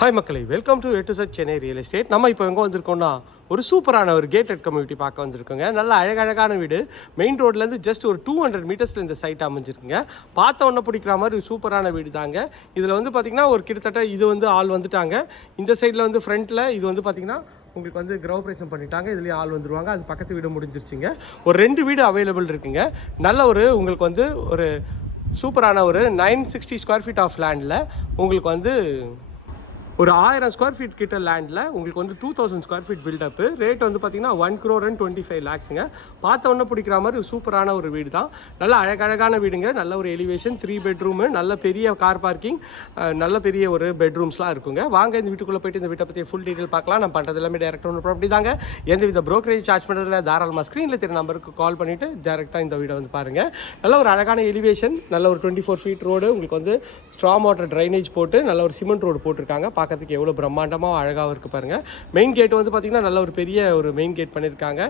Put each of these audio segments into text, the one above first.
Hi மக்களை. Welcome to எட்டு சட் Chennai real estate நம்ம இப்போ எங்கே வந்திருக்கோம்னா ஒரு சூப்பரான ஒரு கேட்டட் கம்யூனிட்டி பார்க்க வந்திருக்கோங்க. நல்ல அழகழகான வீடு. மெயின் ரோட்லேருந்து ஜஸ்ட் ஒரு டூ ஹண்ட்ரட் மீட்டர்ஸில் இந்த சைட் அமைஞ்சிருக்குங்க. பார்த்த ஒன்று பிடிக்கிற மாதிரி சூப்பரான வீடு தாங்க. இதில் வந்து பார்த்திங்கன்னா ஒரு கிட்டத்தட்ட இது வந்து ஆள் வந்துட்டாங்க. இந்த சைடில் வந்து ஃப்ரண்ட்டில் இது வந்து பார்த்திங்கன்னா உங்களுக்கு வந்து கிரௌப்ரேஷன் பண்ணிட்டாங்க. இதுலேயே ஆள் வந்துருவாங்க. அது பக்கத்து வீடு முடிஞ்சிருச்சுங்க. ஒரு ரெண்டு வீடு அவைலபிள் இருக்குங்க. நல்ல ஒரு உங்களுக்கு வந்து ஒரு சூப்பரான ஒரு nine sixty square feet of லேண்டில் உங்களுக்கு வந்து ஒரு ஆயிரம் ஸ்கொயர் ஃபீட் கிட்ட லேண்டில் உங்களுக்கு வந்து two thousand square feet buildup rate வந்து பார்த்தீங்கன்னா one crore and twenty five லேக்ஸுங்க பார்த்த உடனே பிடிக்கிற மாதிரி ஒரு சூப்பரான ஒரு வீடு தான். நல்ல அழகழகான வீடுங்க. நல்ல ஒரு எலிவேஷன் த்ரீ பெட்ரூமு நல்ல பெரிய கார் பார்க்கிங் நல்ல பெரிய ஒரு பெட்ரூம்ஸ்லாம் இருக்குங்க. வாங்க இந்த வீட்டுக்குள்ளே போயிட்டு இந்த வீட்டை பற்றி ஃபுல் டீட்டெயில் பார்க்கலாம். நம்ம பண்ணுறது எல்லாமே டேரக்டாக ஒன்று ப்ராப்பர்ட்டி தாங்க. எந்த வித ப்ரோக்கரேஜ் சார்ஜ் பண்ணுறதுல தாராளமாக ஸ்க்ரீனில் தெரிய நம்பருக்கு கால் பண்ணிவிட்டு டேரெக்டாக இந்த வீடை வந்து பாருங்கள் நல்ல ஒரு அழகான எலிவேஷன் நல்ல ஒரு டுவெண்ட்டி ஃபோர் ஃபீட் ரோடு உங்களுக்கு வந்து ஸ்ட்ராங் வாட்டர் ட்ரைனேஜ் போட்டு நல்ல ஒரு சிமெண்ட் ரோடு போட்டிருக்காங்க. பார்க்கறதுக்கு எவ்வளோ பிரம்மாண்டமாக அழகாக இருக்குது பாருங்கள் மெயின் கேட் வந்து பார்த்திங்கன்னா நல்ல ஒரு பெரிய ஒரு மெயின் கேட் பண்ணியிருக்காங்க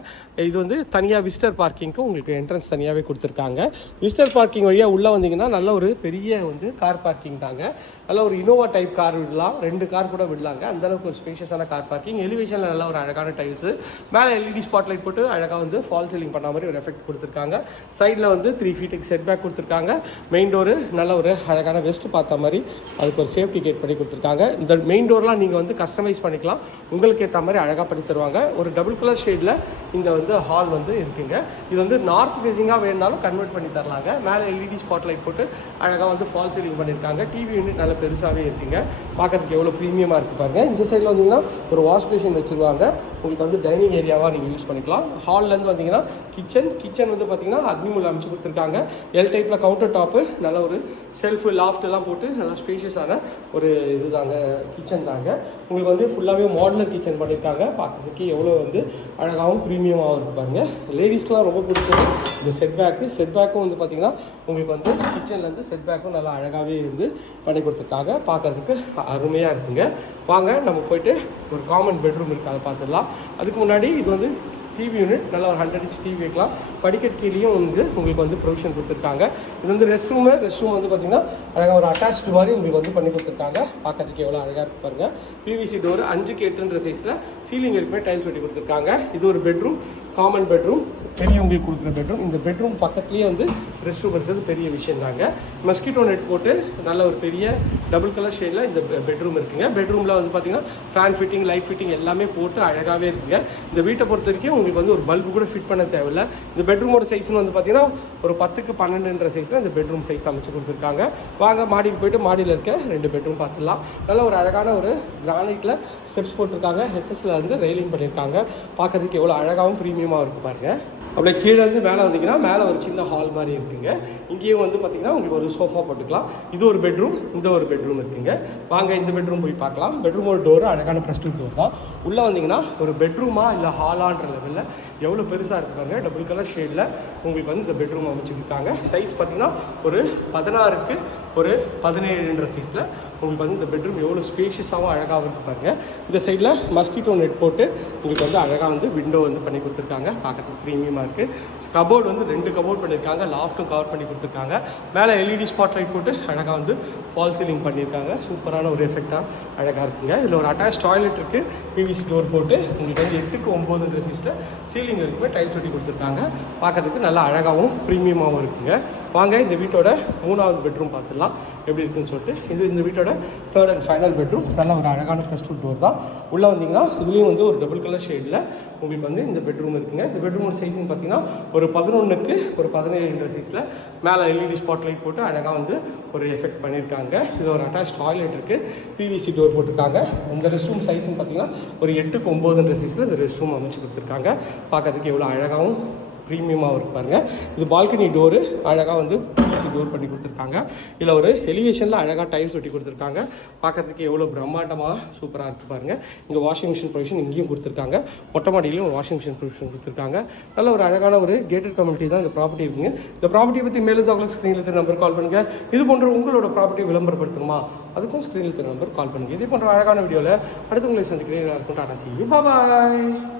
இது வந்து தனியாக விசிட்டர் பார்க்கிங்க்கு உங்களுக்கு என்ட்ரன்ஸ் தனியாகவே கொடுத்துருக்காங்க. விசிட்டர் பார்க்கிங் வழியாக உள்ளே வந்தீங்கன்னா நல்ல ஒரு பெரிய வந்து கார் பார்க்கிங் தாங்க. நல்ல ஒரு இனோவா டைப் கார் விடலாம். ரெண்டு கார் கூட விடலாங்க. அந்த அளவுக்கு ஒரு ஸ்பேஷியஸான கார் பார்க்கிங் எலிவேஷனில் நல்ல ஒரு அழகான டைல்ஸு மேலே எல்இடி ஸ்பாட் லைட் போட்டு அழகாக வந்து ஃபால் சீலிங் பண்ண மாதிரி ஒரு எஃபெக்ட் கொடுத்துருக்காங்க. சைடில் வந்து த்ரீ ஃபீட்டுக்கு செட் பேக் கொடுத்துருக்காங்க. மெயின் டோரு நல்ல ஒரு அழகான வெஸ்ட் பார்த்த மாதிரி அதுக்கு ஒரு சேஃப்டி கேட் பண்ணி கொடுத்துருக்காங்க. இந்த மெயின் டோர்லாம் நீங்கள் வந்து கஸ்டமைஸ் பண்ணிக்கலாம். உங்களுக்கு ஏற்ற மாதிரி அழகாக பண்ணி தருவாங்க. ஒரு டபுள் கலர் ஷேடில் இந்த வந்து ஹால் வந்து இருக்குங்க. இது வந்து நார்த் ஃபேஸிங்காக வேணுனாலும் கன்வெர்ட் பண்ணி தரலாங்க. மேலே எல்இடி ஸ்பாட் லைட் போட்டு அழகாக வந்து ஃபால் சீலிங் பண்ணியிருக்காங்க. டிவி யூனிட் நல்ல பெருசாகவே இருக்குங்க. பார்க்கறதுக்கு எவ்வளோ ப்ரீமியமாக இருக்குது பாருங்கள் இந்த சைடில் வந்தீங்கன்னா ஒரு வாஷ் மிஷின் வச்சுருவாங்க. உங்களுக்கு வந்து டைனிங் ஏரியாவாக நீங்கள் யூஸ் பண்ணிக்கலாம். ஹால்லேருந்து வந்தீங்கன்னா கிச்சன் கிச்சன் வந்து பார்த்தீங்கன்னா அக்னிமூல் அமைச்சு கொடுத்துருக்காங்க. எல் டைப்பில் கவுண்டர் டாப்பு நல்ல ஒரு செல்ஃபு லாஃப்ட் எல்லாம் போட்டு நல்லா ஸ்பேஷியஸான ஒரு இதுதாங்க. கிச்சன் தாங்க. உங்களுக்கு வந்து ஃபுல்லாகவே மாடலர் கிச்சன் பண்ணியிருக்காங்க பார்க்கறதுக்கு எவ்வளோ வந்து அழகாகவும் ப்ரீமியமாகவும் இருக்கு பாருங்க. லேடிஸ்க்குலாம் ரொம்ப பிடிச்சது இந்த செட் பேக்கு செட் பேக்கும் வந்து பார்த்தீங்கன்னா உங்களுக்கு வந்து கிச்சன்லேருந்து செட் பேக்கும் நல்லா அழகாகவே இருந்து பண்ணி கொடுத்துருக்காங்க. பார்க்கறதுக்கு அருமையாக இருக்குங்க. வாங்க நம்ம போயிட்டு ஒரு காமன் பெட்ரூம் இருக்காங்க பார்த்துடலாம். அதுக்கு முன்னாடி இது வந்து டிவி யூனிட் நல்லா ஒரு ஹண்ட்ரட் இன்ச் டிவி வைக்கலாம். படிக்கட் கீழேயும் வந்து உங்களுக்கு வந்து ப்ரொவிஷன் கொடுத்துருக்காங்க. இது வந்து ரெஸ்ட் ரூமு ரெஸ்ட் ரூம் வந்து பார்த்தீங்கன்னா அழகாக ஒரு அட்டாச்டு மாதிரி உங்களுக்கு வந்து பண்ணி கொடுத்துருக்காங்க. பார்க்கறதுக்கு எவ்வளோ அழகாக இருக்கு பாருங்க. பிவிசி டோர் அஞ்சுக்கு எட்டுன்ற சைஸில் சீலிங் இருக்குமே டைல்ஸ் ஒட்டி கொடுத்துருக்காங்க. இது ஒரு பெட்ரூம் காமன் பெட்ரூம் பெரியவங்களுக்கு கொடுக்குற பெட்ரூம் இந்த பெட்ரூம் பக்கத்துலேயே வந்து ரெஸ்ட் ரூம் இருக்கிறது பெரிய விஷயம் தாங்க மஸ்கிட்டோ நெட் போட்டு நல்ல ஒரு பெரிய டபுள் கலர் ஷேடில் இந்த பெட்ரூம் இருக்குங்க. பெட்ரூமில் வந்து பார்த்தீங்கன்னா ஃபேன் ஃபிட்டிங் லைட் ஃபிட்டிங் எல்லாமே போட்டு அழகாகவே இருக்குங்க. இந்த வீட்டை பொறுத்த வரைக்கும் உங்களுக்கு வந்து ஒரு பல்பு கூட ஃபிட் பண்ண தேவையில்லை. இந்த பெட்ரூமோட சைஸ்னு வந்து பார்த்தீங்கன்னா ஒரு பத்துக்கு பன்னெண்டுன்ற சைஸில் இந்த பெட்ரூம் சைஸ் அமைச்சு கொடுத்துருக்காங்க. வாங்க மாடிக்கு போயிட்டு மாடியில் இருக்க ரெண்டு பெட்ரூம் பார்த்துடலாம். நல்ல ஒரு அழகான ஒரு கிரானைட்டில் ஸ்டெப்ஸ் போட்டிருக்காங்க. ஹெஸ்எஸில் வந்து ரெயிலிங் பண்ணியிருக்காங்க பார்க்கறதுக்கு எவ்வளோ அழகாகவும் ப்ரீமியமாக இருக்கும் பாருங்க. அப்படியே கீழேருந்து மேலே வந்தீங்கன்னா மேலே ஒரு சின்ன ஹால் மாதிரி இருக்குங்க. இங்கேயும் வந்து பார்த்தீங்கன்னா உங்களுக்கு ஒரு சோஃபா போட்டுக்கலாம். இது ஒரு பெட்ரூம் இந்த ஒரு பெட்ரூம் இருக்குங்க. வாங்க இந்த பெட்ரூம் போய் பார்க்கலாம். பெட்ரூமோட டோர் அழகான ப்ரெஸ் டோர் தான். உள்ளே வந்தீங்கன்னா ஒரு பெட்ரூமா இல்லை ஹாலான்ற லெவலில் எவ்வளோ பெருசாக இருக்காங்க டபுள் கலர் ஷேடில் உங்களுக்கு வந்து இந்த பெட்ரூம் அமைச்சிருக்காங்க. சைஸ் பார்த்தீங்கன்னா ஒரு பதினாறுக்கு ஒரு பதினேழுன்ற சைஸில் உங்களுக்கு வந்து இந்த பெட்ரூம் எவ்வளோ ஸ்பேஷியஸாகவும் அழகாகவும் இருக்கு பாருங்க. இந்த சைடில் மஸ்கிட்டோ நெட் போட்டு உங்களுக்கு வந்து அழகாக வந்து விண்டோ வந்து பண்ணி கொடுத்துருக்காங்க. பார்க்கறதுக்கு ப்ரீமியமாக இருக்குது கபோர்டு வந்து ரெண்டு கபோர்ட் பண்ணியிருக்காங்க லாஃப்ட்டும் கவர் பண்ணி கொடுத்துருக்காங்க. மேலே எல்இடி ஸ்பாட் லைட் போட்டு அழகாக வந்து ஃபால் சீலிங் பண்ணியிருக்காங்க சூப்பரான ஒரு எஃபெக்டாக அழகாக இருக்குங்க. இதில் ஒரு அட்டாச் டாய்லெட் இருக்குது பிவிசி டோர் போட்டு உங்களுக்கு வந்து எட்டுக்கு ஒம்பது ட்ரெஸ்ஸில் சீலிங் இருக்குமே டைல்ஸ் ஒட்டி கொடுத்துருக்காங்க. பார்க்கறதுக்கு நல்லா அழகாகவும் ப்ரீமியமாகவும் இருக்குங்க. வாங்க இந்த வீட்டோட மூணாவது பெட்ரூம் பார்த்துடலாம். எப்படி இருக்குன்னு சொல்லிட்டு இது இந்த வீட்டோட தேர்ட் அண்ட் ஃபைனல் பெட்ரூம் நல்ல ஒரு அழகான ப்ளஸ் டூ டோர் தான். உள்ளே வந்தீங்கன்னா இதுலேயும் வந்து ஒரு டபுள் கலர் ஷேடில் உங்களுக்கு வந்து இந்த பெட்ரூம் இருக்குங்க. இந்த பெட்ரூமோட சைஸ்ன்னு பார்த்தீங்கன்னா ஒரு பதினொன்றுக்கு ஒரு பதினேழுன்ற சைஸில் மேலே எல்இடி ஸ்பாட் லைட் போட்டு அழகாக வந்து ஒரு எஃபெக்ட் பண்ணியிருக்காங்க. இது ஒரு அட்டாச் டாய்லெட் இருக்குது பிவிசி டோர் போட்டிருக்காங்க. இந்த ரெஸ்ட் ரூம் சைஸ்ன்னு பார்த்தீங்கன்னா ஒரு எட்டுக்கு ஒம்போதுன்ற சைஸில் இந்த ரெஸ்ட் ரூம் அமைச்சு கொடுத்துருக்காங்க. பார்க்கறதுக்கு எவ்வளோ அழகாகவும் ப்ரீமியமாக இருக்கு பாருங்க. இது பால்கனி டோரு அழகாக வந்து பிவிசி டோர் பண்ணி கொடுத்துருக்காங்க. இதில் ஒரு எலிவேஷனில் அழகாக டைல்ஸ் ஒட்டி கொடுத்துருக்காங்க. பார்க்கறதுக்கு எவ்வளோ பிரம்மாண்டமாக சூப்பராக இருக்குது பாருங்க. இங்கே வாஷிங் மிஷின் ப்ரொவிஷன் இங்கேயும் கொடுத்துருக்காங்க. மொட்டை மாடியிலையும் வாஷிங் மிஷின் ப்ரொவிஷன் கொடுத்துருக்காங்க. நல்ல ஒரு அழகான ஒரு கேட்டட் கம்யூனிட்டி தான் இந்த ப்ராப்பர்ட்டி இருக்குங்க. இந்த ப்ராப்பர்ட்டியை பற்றி மேலும் உங்களுக்கு ஸ்க்ரீனில் நம்பர் கால் பண்ணுங்கள் இது போன்ற உங்களோட ப்ராப்பர்ட்டி விளம்பரப்படுத்தணுமா? அதுக்கும் ஸ்க்ரீனில் நம்பர் கால் பண்ணுங்க. இதே போன்ற அழகான வீடியோவில் அடுத்து உங்களை சந்திக்கிறேன். இருக்கும் டாடா சி பாய்